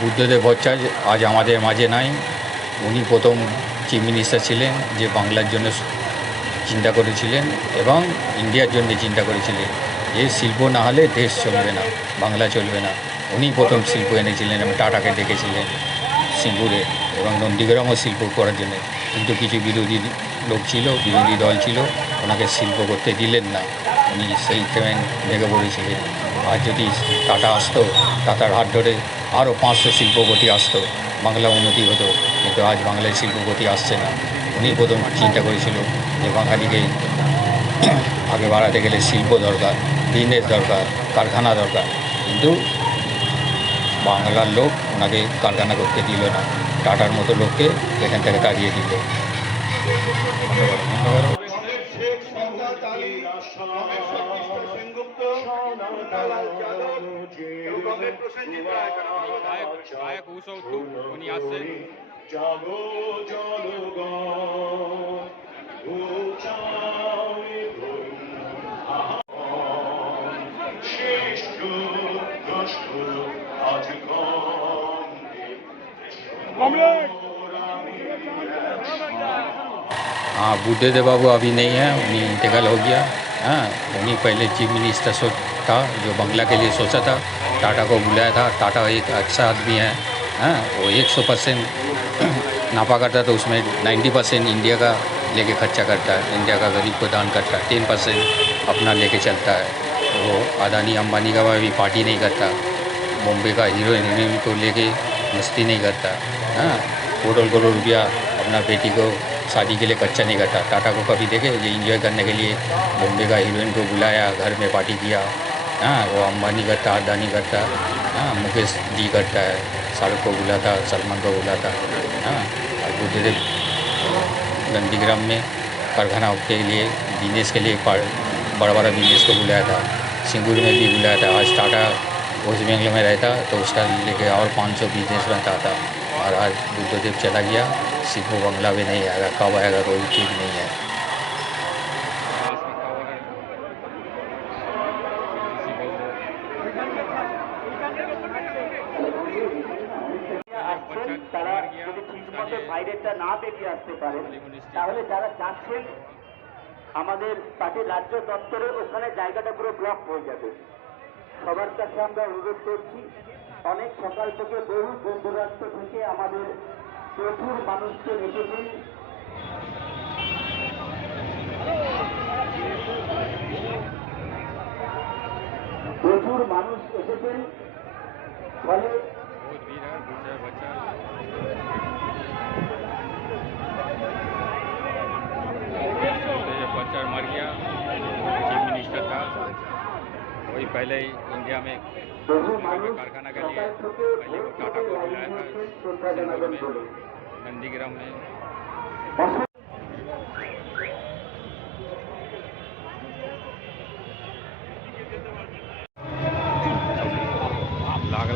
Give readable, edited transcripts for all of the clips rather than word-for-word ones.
বুদ্ধদেব ভট্টাচার্য আজ আমাদের মাঝে নাই। উনি প্রথম চিফ মিনিস্টার ছিলেন যে বাংলার জন্য চিন্তা করেছিলেন এবং ইন্ডিয়ার জন্য চিন্তা করেছিলেন যে শিল্প না হলে দেশ চলবে না, বাংলা চলবে না। উনি প্রথম শিল্প এনেছিলেন এবং টাটাকে ডেকেছিলেন সিঙ্গুরে এবং নন্দীগ্রামও শিল্প করার জন্য। কিন্তু কিছু বিরোধী লোক ছিল, বিরোধী দল ছিল, ওনাকে শিল্প করতে দিলেন না। উনি সেই ট্রেন ভেঙে পড়েছিলেন। আর যদি টাটা আসতো, টাটার হাত ধরে আরও 500 শিল্পপতি আসতো, বাংলা উন্নতি হতো। কিন্তু আজ বাংলায় শিল্পপতি আসছে না। উনি প্রথম চিন্তা করেছিল যে বাঙালিকে আগে বাড়াতে গেলে শিল্প দরকার, বিজনেস দরকার, কারখানা দরকার। কিন্তু বাংলার লোক ওনাকে কারখানা করতে দিল না, টাটার মতো লোককে এখান থেকে তাড়িয়ে দিল। हाँ, बुद्धदेव बाबू अभी नहीं है, उन्हीं इंतकाल हो गया। हाँ, उन्हीं पहले चीफ मिनिस्टर था जो बांग्ला के लिए सोचा था, टाटा को बुलाया था। टाटा एक अच्छा आदमी है। हाँ, वो 100% नापा करता तो उसमें 90% इंडिया का लेके खर्चा करता है, इंडिया का गरीब को दान करता है, 10% अपना लेके चलता है। वो अदानी अंबानी का भी पार्टी नहीं करता, बॉम्बे का हीरोइन को लेके मस्ती नहीं करता। हाँ, करोड़ रुपया अपना बेटी को शादी के लिए खर्चा नहीं करता। टाटा को कभी देखे ये इंजॉय करने के लिए बॉम्बे का हीरोइन को बुलाया, घर में पार्टी किया। हाँ, वो अंबानी करता, अदानी करता। हाँ, मुकेश जी करता है, शाहरुख को बुलाता, सलमान को बुलाता। हाँ, और बुद्धदेव नंदीग्राम में कारखाना के लिए, बिजनेस के लिए बड़ा बड़ा बिजनेस को बुलाया था। सिंगूर में भी बुलाया था। आज टाटा वेस्ट बंगाल में रहता तो उसका लेके और 500 बिजनेस बनता था। और आज बुद्धदेव चला गया, सिर्फ बंगला भी नहीं आएगा, कब आएगा कोई ठीक नहीं है। তারা যদি ঠিকমতো বাইরেটা না বেরিয়ে আসতে পারেন, তাহলে যারা যাচ্ছেন আমাদের পার্টির রাজ্য দপ্তরে ওখানে জায়গাটা পুরো ব্লক হয়ে যাবে। সবার কাছে আমরা অনুরোধ করছি, অনেক সকাল থেকে বহু দূর দূরান্ত থেকে আমাদের প্রচুর মানুষকে এসেছেন। প্রচুর মানুষ এসেছেন, ফলে बच्चा मर गया, चीफ मिनिस्टर था, वही पहले ही इंडिया में कारखाना के लिए पहले टाटा को बुलाया था नंदीग्राम में।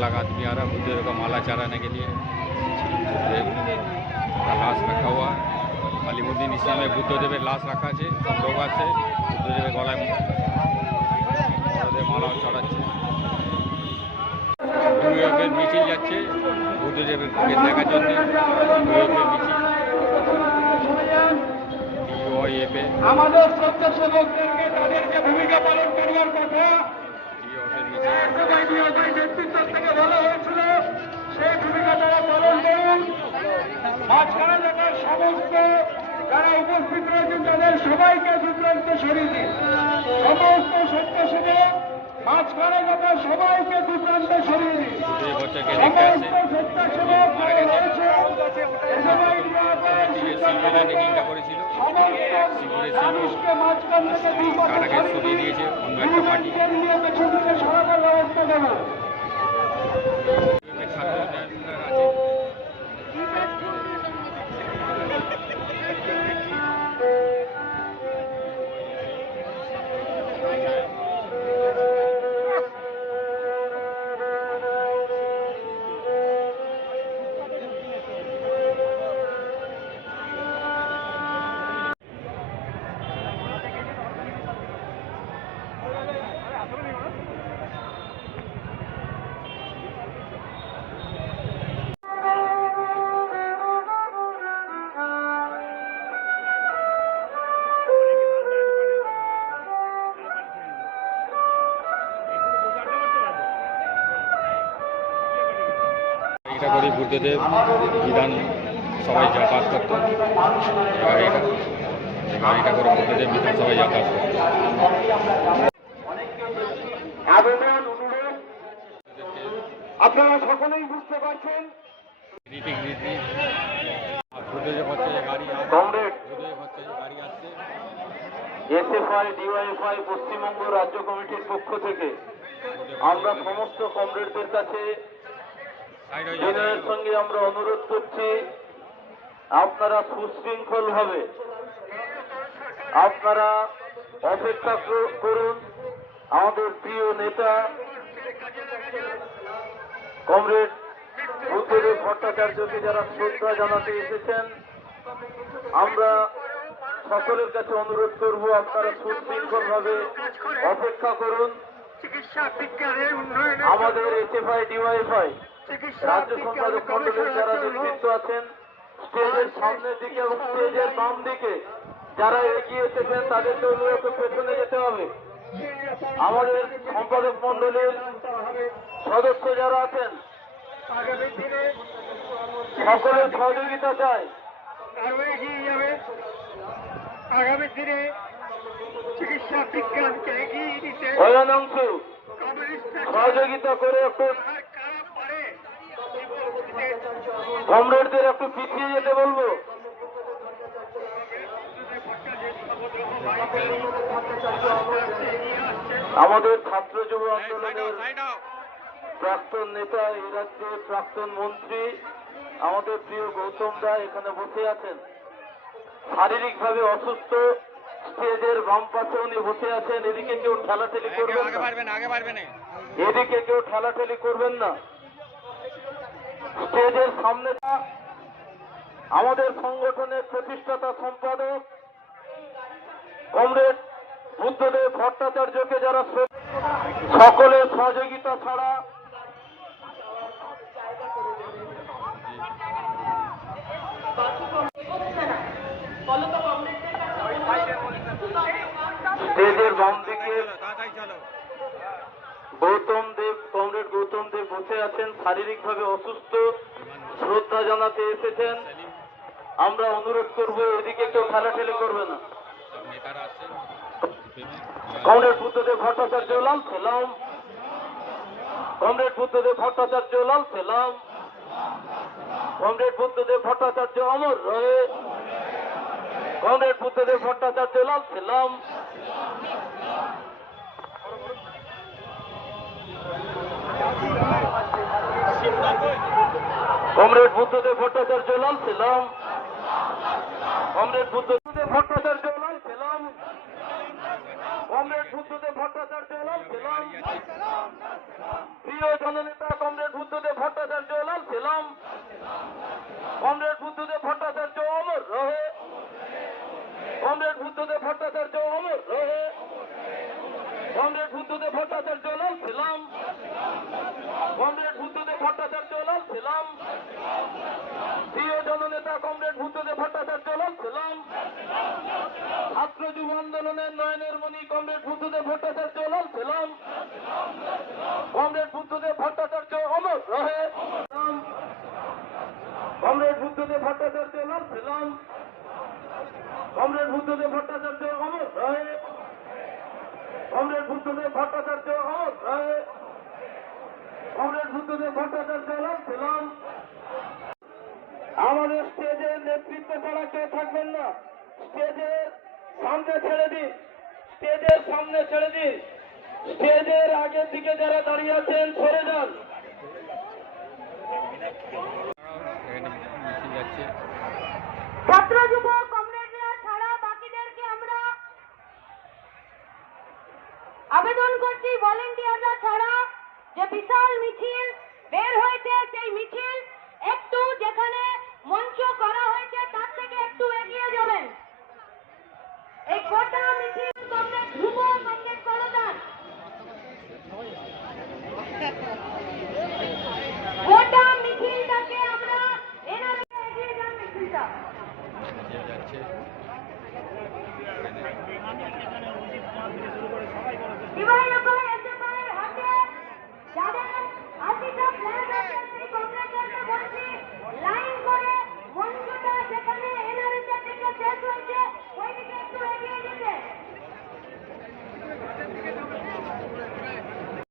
लाख आदमी आ रहा बुद्धदेव का माला चढ़ाने के लिए। बुद्धदेव का लाश रखा हुआ है আলিমুদ্দিন ইসলামে বুদ্ধদেবের লাশ রাখা আছে, সব লোক আছে বুদ্ধদেবের গলায় মালাও চড়াচ্ছে। ইউরোপের মিছিল যাচ্ছে বুদ্ধদেবের দেখার জন্য। ইউরোপের মিছিল আমাদের স্বেচ্ছাসেবকদেরকে তাদের যে ভূমিকা পালন করবার কথা নেতৃত্ব থেকে বলা হয়েছিল, সেই ভূমিকা তারা পালন করুন। মাঝখানে যারা সমস্ত যারা উপস্থিত রয়েছেন তাদের সবাইকে দুপ্রান্তে সরিয়ে দিন। সমস্ত স্বেচ্ছাসেবক মাঝখানে যারা সবাইকে দুপ্রান্তে সরিয়ে দিন। সমস্ত স্বেচ্ছাসেবক মানুষকে মাঝখান থেকে সরিয়ে দিয়েছে সরাবার ব্যবস্থা দেব। এটা করে বুদ্ধদেব বিধান সবাই যাতায়াত করতো এই গাড়িটা করে বুদ্ধদেব বিধানসভায় যাতায়াত করতো। আবেদন অনুরোধ আপনারা সকলেই বুঝতে পারছেন। বুদ্ধদেব হচ্ছে যে গাড়ি কমরেড বুদ্ধদেব হচ্ছে যে গাড়ি আসছে। এসএফআই ডিওয়াইএফআই পশ্চিমবঙ্গ রাজ্য কমিটির পক্ষ থেকে আমরা সমস্ত কমরেডদের কাছে বিনয়ের সঙ্গে আমরা অনুরোধ করছি, আপনারা সুশৃঙ্খল ভাবে আপনারা অপেক্ষা করুন। আমাদের প্রিয় নেতা কমরেড বুদ্ধদেব ভট্টাচার্যকে যারা শ্রদ্ধা জানাতে এসেছেন, আমরা সকলের কাছে অনুরোধ করব আপনারা সুশৃঙ্খল ভাবে অপেক্ষা করুন। চিকিৎসা বিজ্ঞানের উন্নয়নে আমাদের এসএফআই ডিওয়াইএফআই রাজ্য সম্পাদক মন্ডলীর যারা নেতৃত্ব আছেন, স্টেজের সামনের দিকে এবং স্টেজের বাম দিকে যারা এগিয়ে এসেছেন তাদেরকে অনুরোধ পেছনে যেতে হবে। আমাদের সম্পাদক মন্ডলীর সদস্য যারা আছেন আগামী দিনে সকলের সহযোগিতা চাই। আরো এগিয়ে যাবে। আগামী দিনে চিকিৎসা বিজ্ঞানকে এগিয়ে দিতে ভয়ানংশ কমিউনিস্টরা সহযোগিতা করে একটু কারা পারে কমরেডদের একটু পিছিয়ে যেতে বলবো। আমাদের ছাত্র যুব আন্দোলনের প্রাক্তন নেতা, এই রাজ্যের প্রাক্তন মন্ত্রী আমাদের প্রিয় গৌতম দা এখানে বসে আছেন, শারীরিকভাবে অসুস্থ। স্টেজের বাম পাশে উনি বসে আছেন। এদিকে কেউ ঠেলাঠেলি করবেন না, এদিকে কেউ ঠেলাঠেলি করবেন না। স্টেজের সামনে আমাদের সংগঠনের প্রতিষ্ঠাতা সম্পাদক কমরেড বুদ্ধদেব ভট্টাচার্যকে যারা সকলের সহযোগিতা ছাড়া স্টেজের বাম দিকে কমরেড গৌতম দেব বসে আছেন, শারীরিকভাবে অসুস্থ, শ্রদ্ধা জানাতে এসেছেন। আমরা অনুরোধ করব এদিকে কেউ ঠেলাঠেলি করবে না। কমরেড বুদ্ধদেব ভট্টাচার্য লাল সেলাম, কমরেড বুদ্ধদেব ভট্টাচার্য লাল সেলাম, কমরেড বুদ্ধদেব ভট্টাচার্য অমর রয়ে, কমরেড বুদ্ধদেব ভট্টাচার্য লাল সেলাম। কমরেড বুদ্ধদেব ভট্টাচার্য লাল সেলাম, কমরেড বুদ্ধদেব ভট্টাচার্য লাল সেলাম, কমরেড বুদ্ধদেব ভট্টাচার্য লাল সেলাম। প্রিয় জননেতা কমরেড বুদ্ধদেব ভট্টাচার্য লাল সেলাম, কমরেড বুদ্ধদেব ভট্টাচার্য অমর রহে, কমরেড বুদ্ধদেব ভট্টাচার্য অমর রহে, কমরেড বুদ্ধদেব ভট্টাচার্য লাল সেলাম, কমরেড বুদ্ধদেব ভট্টাচার্য লাল সেলাম। প্রিয় জননেতা কমরেড বুদ্ধদেব ভট্টাচার্য লাল সেলাম। ছাত্র যুব আন্দোলনের নয়নের মণি কমরেড বুদ্ধদেব ভট্টাচার্য লাল সেলাম, কমরেড বুদ্ধদেব ভট্টাচার্য অমর রহে, কমরেড বুদ্ধদেব ভট্টাচার্য লাল সেলাম, কমরেড বুদ্ধদেব ভট্টাচার্য অমর রহে, কমরেড বুদ্ধদেব ভট্টাচার্য অমর রহে, কমরেড বুদ্ধদেব ভট্টাচার্য লাল সেলাম। আমাদের স্টেজের নেতৃত্ব ছাড়া কেউ থাকবেন না। স্টেজের সামনে ছেড়ে দিন, স্টেজের সামনে ছেড়ে দিন। স্টেজের আগের দিকে যারা দাঁড়িয়ে আছেন সরে যান।